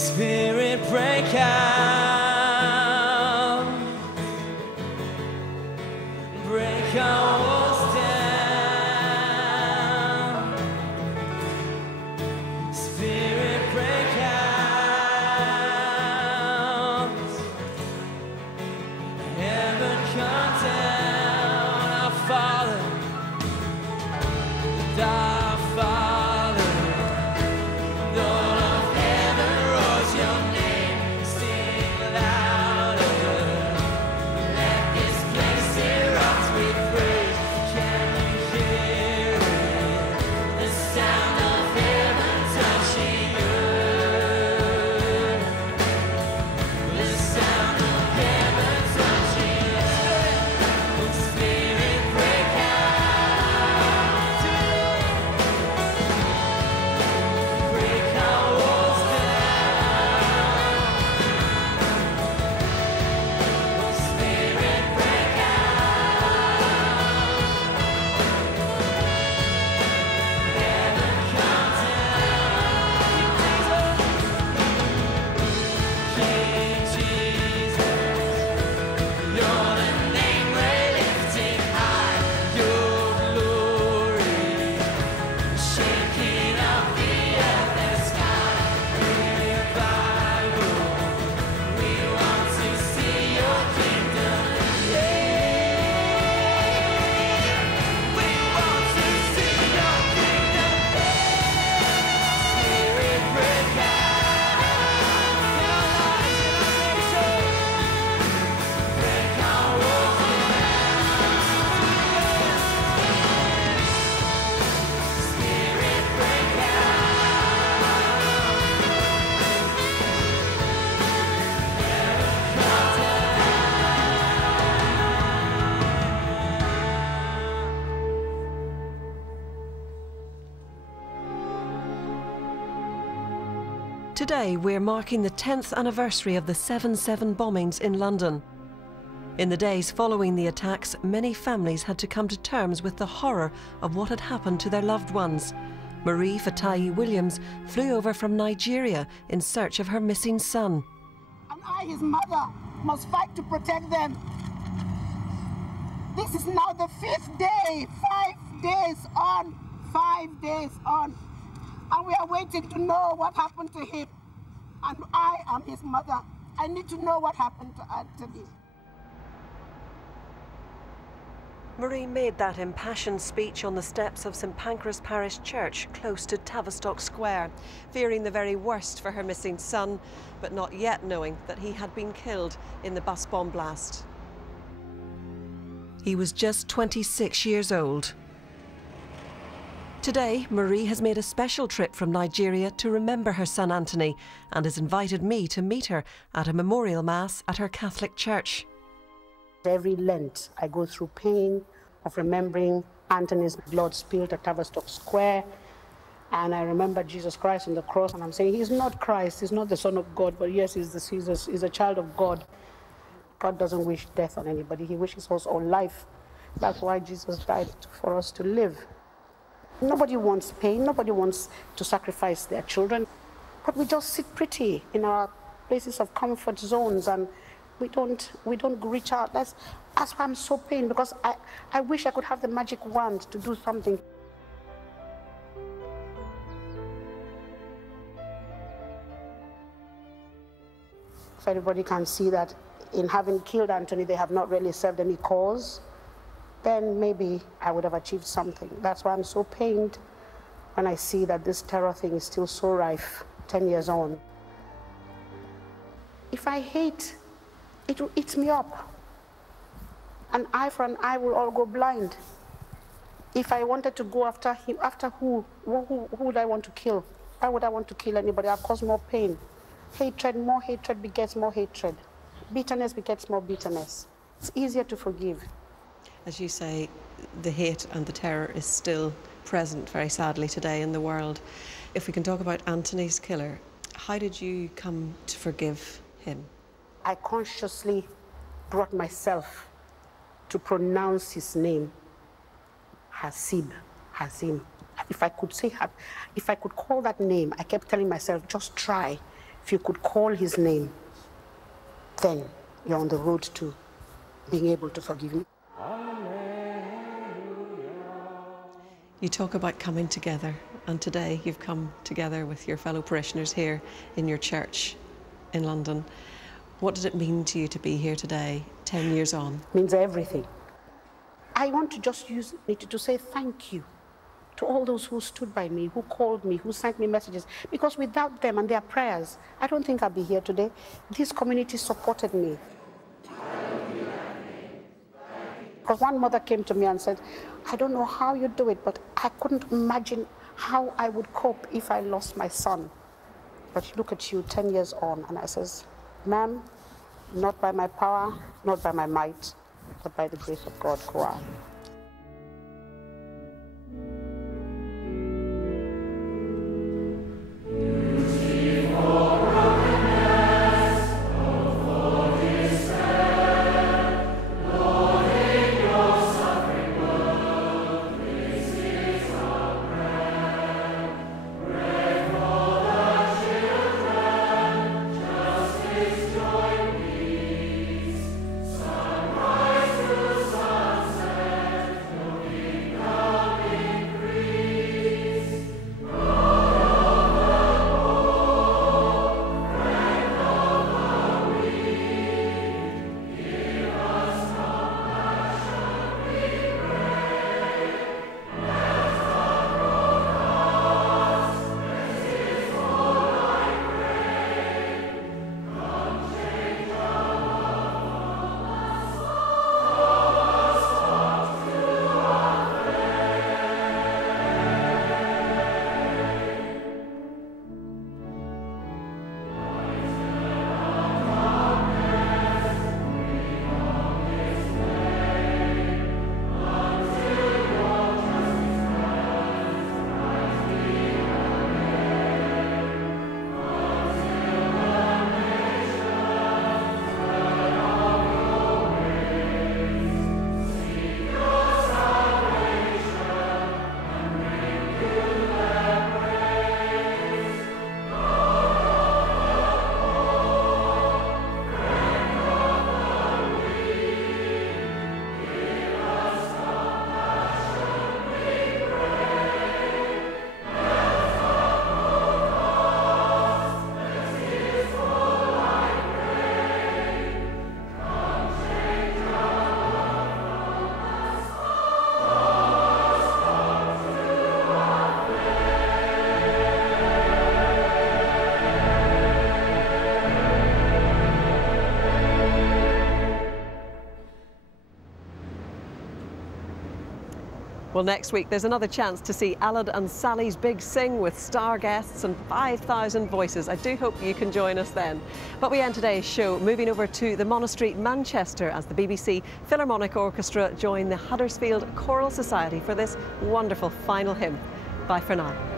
Spirit, break out, break our walls down. Spirit, break out, heaven come down. Our Father, our Father, Lord of heaven, roars your name, sing louder. Let this place erupt with praise. Can you hear it? The sound of heaven touching earth. The sound of heaven touching earth. Spirit, break out. Break our walls down. Spirit, break out. Heaven come down. King Jesus, you're the name we're lifting high. Your glory shaking up the earth and sky. Revival, we want to see your kingdom. We want to see your kingdom. Spirit, break out in our lives, in our nation. Break our walls down. Spirit, break Today, we're marking the 10th anniversary of the 7/7 bombings in London. In the days following the attacks, many families had to come to terms with the horror of what had happened to their loved ones. Marie Fatayi Williams flew over from Nigeria in search of her missing son. And I, his mother, must fight to protect them. This is now the 5th day, 5 days on, 5 days on. And we are waiting to know what happened to him. And I am his mother. I need to know what happened to Anthony. Marie made that impassioned speech on the steps of St Pancras Parish Church, close to Tavistock Square, fearing the very worst for her missing son, but not yet knowing that he had been killed in the bus bomb blast. He was just 26 years old. Today, Marie has made a special trip from Nigeria to remember her son Anthony and has invited me to meet her at a memorial mass at her Catholic church. Every Lent, I go through pain of remembering Anthony's blood spilled at Tavistock Square. And I remember Jesus Christ on the cross, and I'm saying, he's not Christ, he's not the Son of God, but yes, he's a child of God. God doesn't wish death on anybody, he wishes us all life. That's why Jesus died, for us to live. Nobody wants pain, nobody wants to sacrifice their children, but we just sit pretty in our places of comfort zones, and we don't reach out. That's why I'm so pained, because I wish I could have the magic wand to do something. If everybody can see that in having killed Anthony, they have not really served any cause, then maybe I would have achieved something. That's why I'm so pained when I see that this terror thing is still so rife 10 years on. If I hate, it will eat me up. An eye for an eye will all go blind. If I wanted to go after him, after who would I want to kill? Why would I want to kill anybody? I'll cause more pain. Hatred, more hatred begets more hatred. Bitterness begets more bitterness. It's easier to forgive. As you say, the hate and the terror is still present, very sadly, today in the world. If we can talk about Anthony's killer, how did you come to forgive him? I consciously brought myself to pronounce his name, Hasib, Hazim. If I could say, if I could call that name, I kept telling myself, just try. If you could call his name, then you're on the road to being able to forgive him. You talk about coming together, and today you've come together with your fellow parishioners here in your church in London. What does it mean to you to be here today, 10 years on? It means everything. I want to just use it to say thank you to all those who stood by me, who called me, who sent me messages. Because without them and their prayers, I don't think I'd be here today. This community supported me. Because one mother came to me and said, I don't know how you do it, but I couldn't imagine how I would cope if I lost my son. But look at you 10 years on, and I says, ma'am, not by my power, not by my might, but by the grace of God, go on. Well, next week there's another chance to see Aled and Sally's Big Sing with star guests and 5,000 voices. I do hope you can join us then. But we end today's show moving over to the Monastery, Manchester, as the BBC Philharmonic Orchestra join the Huddersfield Choral Society for this wonderful final hymn. Bye for now.